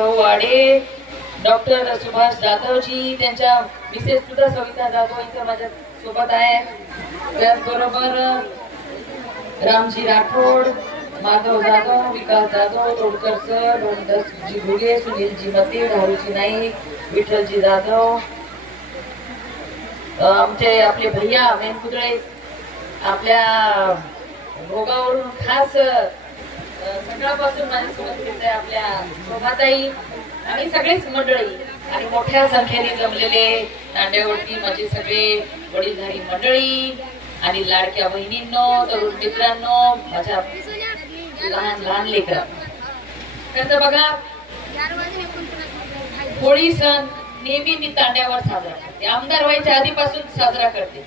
वाडे, डॉक्टर सुभाष जाधवजी, त्यांच्या मिसेस सुद्धा सविता जाधव इथं माझ्या सोबत आहे. त्याचबरोबर रामजी राठोड, माधव जाधव, विकास जाधव, तोडकर सर, लोणदासजी घुगे, सुनीलजी मते, धारूजी नाईक, विठ्ठलजी जाधव, आमचे आपले भैया मेनकुदळे आपल्या भोगावरून खास सकाळपासून माझ्यासोबत फिरते आपल्या शोभाताई आणि सगळीच मंडळी आणि मोठ्या संख्येने जमलेले दांड्यावरती माझे सगळे वडीलधारी मंडळी आणि लाडक्या बहिणींनो, तरुण मित्रांनो, माझ्या लहान लहान लेकरं. कसं बघा, होळी सण नेहमी मी तांड्यावर साजरा करते, आमदार व्हायच्या आधीपासून साजरा करते.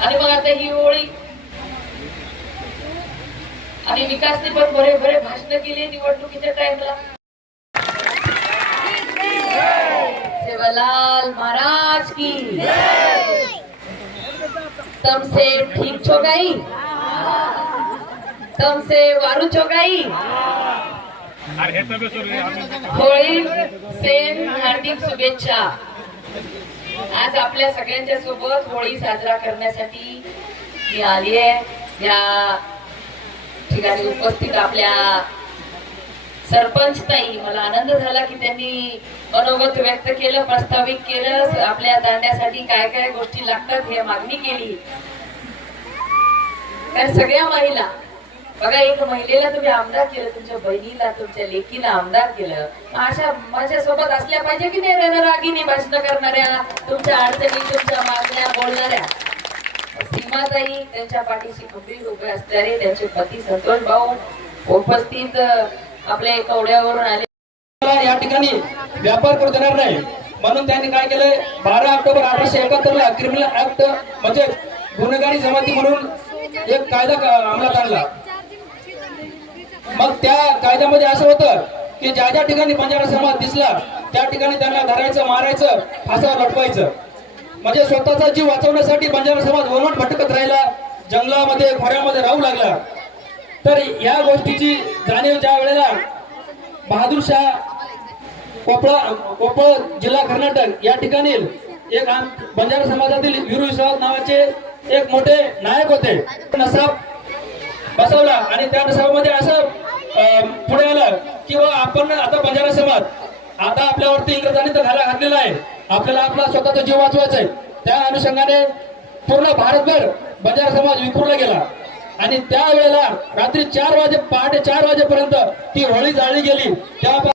आणि मग आता ही होळी आणि विकासने पण बरे बरे भाषण केले निवडणुकीच्या टाइमला. सेवालाल महाराज की तुमसे ठीक छो गई, तुमसे वारू छो गई. होळी सेन हार्दिक शुभेच्छा. आज आपल्या सगळ्यांच्या सोबत होळी साजरा करण्यासाठी मी आली आहे. या ठिकाणी उपस्थित आपल्या सरपंच ताई, मला आनंद झाला की त्यांनी मनोगत व्यक्त केलं, प्रस्तावित केलं, आपल्या दांड्यासाठी काय काय गोष्टी लागतात हे मागणी केली. कारण सगळ्या महिला बघा, एक महिलेला तुम्ही आमदार केलं, तुमच्या बहिणीला तुमच्या लेकीला आमदार केलं, अशा माझ्या सोबत असल्या पाहिजे की नाही रणरागिणी भाषण करणाऱ्या, तुमच्या अडचणी तुमच्या मागण्या बोलणाऱ्या. सीमाताई त्यांच्या पाठीशी खंबीर उभे असणारे त्यांचे पती संतोष भाऊ उपस्थित आपल्या कवड्यावरून आले. या ठिकाणी व्यापार करू देणार नाही म्हणून त्यांनी काय केलंय, 12 ऑक्टोबर 1871 ला क्रिमिनल ऍक्ट म्हणजे गुन्हेगारी जमाती म्हणून एक कायदा अंमलात आणला. मग त्या कायद्यामध्ये असं होतं की ज्या ज्या ठिकाणी बंजारा समाज दिसला त्या ठिकाणी त्यांना धरायचं, मारायचं, फासावर लटवायचं. म्हणजे स्वतःचा जीव वाचवण्यासाठी बंजारा समाज वणवट भटकत राहिला, जंगलामध्ये खोऱ्यामध्ये राहू लागला. तर या गोष्टीची जाणीव ज्या वेळेला बहादूरशाह कोपळ जिल्हा कर्नाटक या ठिकाणी एक बंजारा समाजातील वीरू विश्वास नावाचे एक मोठे नायक होते, नसाब बसवला आणि त्या नसाबामध्ये असं पुढे आलं की आपण आता बंजारा समाज आता आपल्यावरती इंग्रजांनी तर घाला घातलेला आहे, आपल्याला आपला स्वतःचा जीव वाचवायचा आहे. त्या अनुषंगाने पूर्ण भारतभर बंजारा समाज विखुरला गेला आणि त्यावेळेला रात्री 4 वाजे पहाटे 4 वाजेपर्यंत ती होळी जाळली गेली. तेव्हा